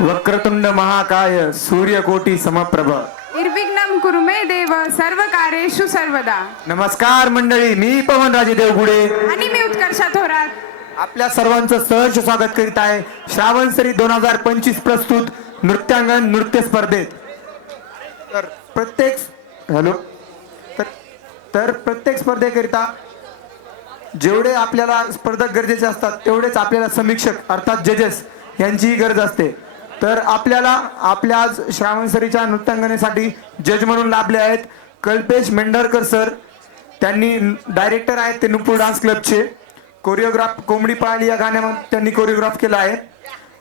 वक्रतुंड महाकाय सूर्यकोटी समप्रभ निर्विघ्नं कुरु मे देव सर्व कार्येषु सर्वदा. नमस्कार मंडळी, मी पवनराजे देवगुडे आणि मी उत्कर्षा थोरात आपल्या सर्वांचं सहर्ष स्वागत करीत आहे श्रावणसरी 2025 प्रस्तुत नृत्यांगण नृत्य स्पर्धेत. तर प्रत्येक स्पर्धेकरिता जेवढे आपल्याला स्पर्धक गरजेचे असतात तेवढेच आपल्याला समीक्षक अर्थात जजेस यांचीही गरज असते. तर आपल्याला आपल्या आज श्रावणसरीच्या नृत्यांगनेसाठी जज म्हणून लाभले आहेत कल्पेश मेंढरकर सर. त्यांनी डायरेक्टर आहेत ते नुपूर डान्स क्लबचे. कोरिओग्राफ कोंबडी पळाली या गाण्यामध्ये त्यांनी कोरिओग्राफ केलं आहे.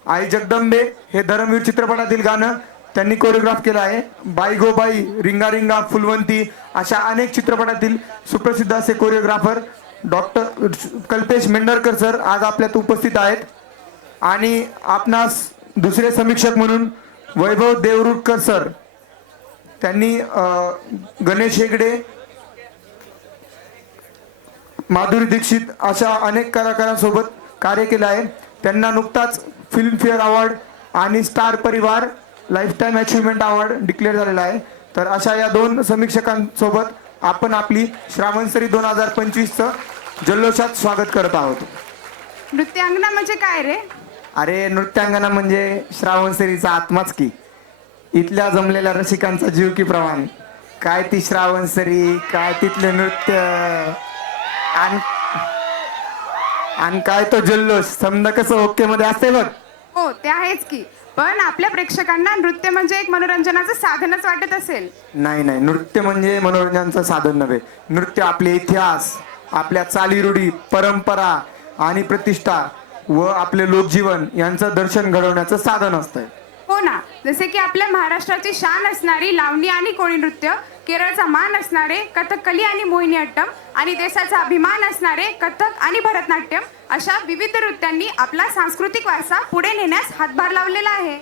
आई जगदंबे हे धर्मवीर चित्रपटातील गाणं त्यांनी कोरिओग्राफ केलं आहे. बाई गो बाई, रिंगा रिंगा, फुलवंती अशा अनेक चित्रपटातील सुप्रसिद्ध असे कोरिओग्राफर डॉक्टर कल्पेश मेंढरकर सर आज आपल्यात उपस्थित आहेत. आणि आपणास दुसरे समीक्षक म्हणून वैभव देवरुटकर सर. त्यांनी गणेश हेगडे, माधुरी दीक्षित अशा अनेक कलाकारांसोबत कार्य केलं आहे. त्यांना नुकताच फिल्मफेअर अवॉर्ड आणि स्टार परिवार लाईफटाईम अचिव्हमेंट अवॉर्ड डिक्लेअर झालेला आहे. तर अशा या दोन समीक्षकांसोबत आपण आपली श्रावणसरी 2025चं जल्लोषात स्वागत करत आहोत. नृत्यांगना म्हणजे काय रे? अरे नृत्यांगना म्हणजे श्रावणसरीचा आत्माच की. इथल्या जमलेल्या रसिकांचा जीव की प्रमाण. काय ती श्रावणसरी, काय तिथले नृत्य आणि काय तो जल्लोष. समजा कसं ओके मध्ये असते बघ. हो ते आहेच की, पण आपल्या प्रेक्षकांना नृत्य म्हणजे एक मनोरंजनाचं साधनच वाटत असेल. नाही नाही, नृत्य म्हणजे मनोरंजनाचं साधन नव्हे. नृत्य आपले इतिहास, आपल्या चालीरूढी, परंपरा आणि प्रतिष्ठा व आपले लोकजीवन यांचं दर्शन घडवण्याचं साधन असतंय. हो ना, जसे की आपल्या महाराष्ट्राची शान असणारी लावणी आणि कोळी नृत्य, केरळचा मान असणारे कथकली आणि मोहिनीअट्टम आणि देशाचा अभिमान असणारे कथक आणि भरतनाट्यम अशा विविध नृत्यांनी आपला सांस्कृतिक वारसा पुढे नेण्यास हातभार लावलेला आहे.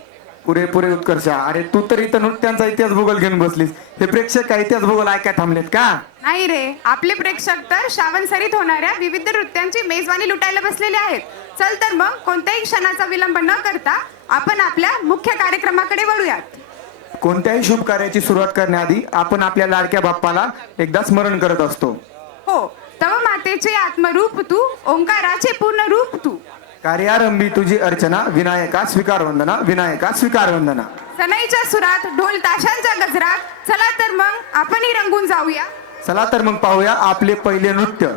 पुरेपुरे उत्कर्षा. अरे तू तर इथं नृत्यांचा इतिहास भूगोल घेऊन बसलीस. हे प्रेक्षक काय इतिहास भूगोल ऐकाय थांबलेत का? नाही रे, आपले प्रेक्षक तर श्रावणसरीत होणाऱ्या विविध नृत्यांची मेजवानी लुटायला बसलेले आहेत. चल तर मग कोणत्याही क्षणाचा विलंब न करता आपण आपल्या मुख्य कार्यक्रमाकडे वळूयात. कोणत्याही शुभ कार्याची सुरुवात करण्याआधी आपण आपल्या लाडक्या बाप्पाला एकदा स्मरण करत असतो. हो, तव मातेचे आत्मरूप तू, ओंकाराचे पूर्ण रूप तू. कार्यारंभी तुझी अर्चना, विनायका स्वीकार वंदना, विनायका स्वीकार वंदना. सनईच्या सुरात, ढोल ताशांच्या गजरात चला तर मग आपणही रंगून जाऊया. चला तर मग पाहूया आपले पहिले नृत्य.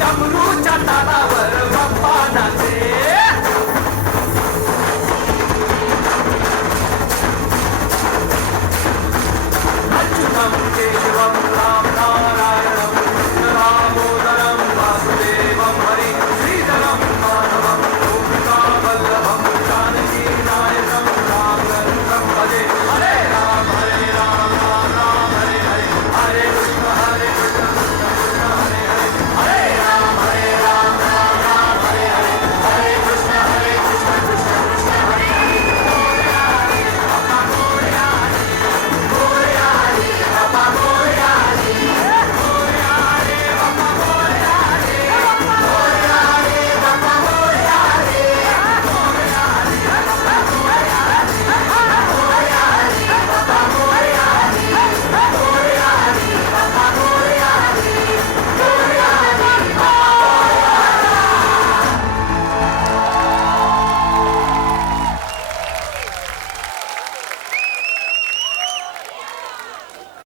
डमरूच्या तालावर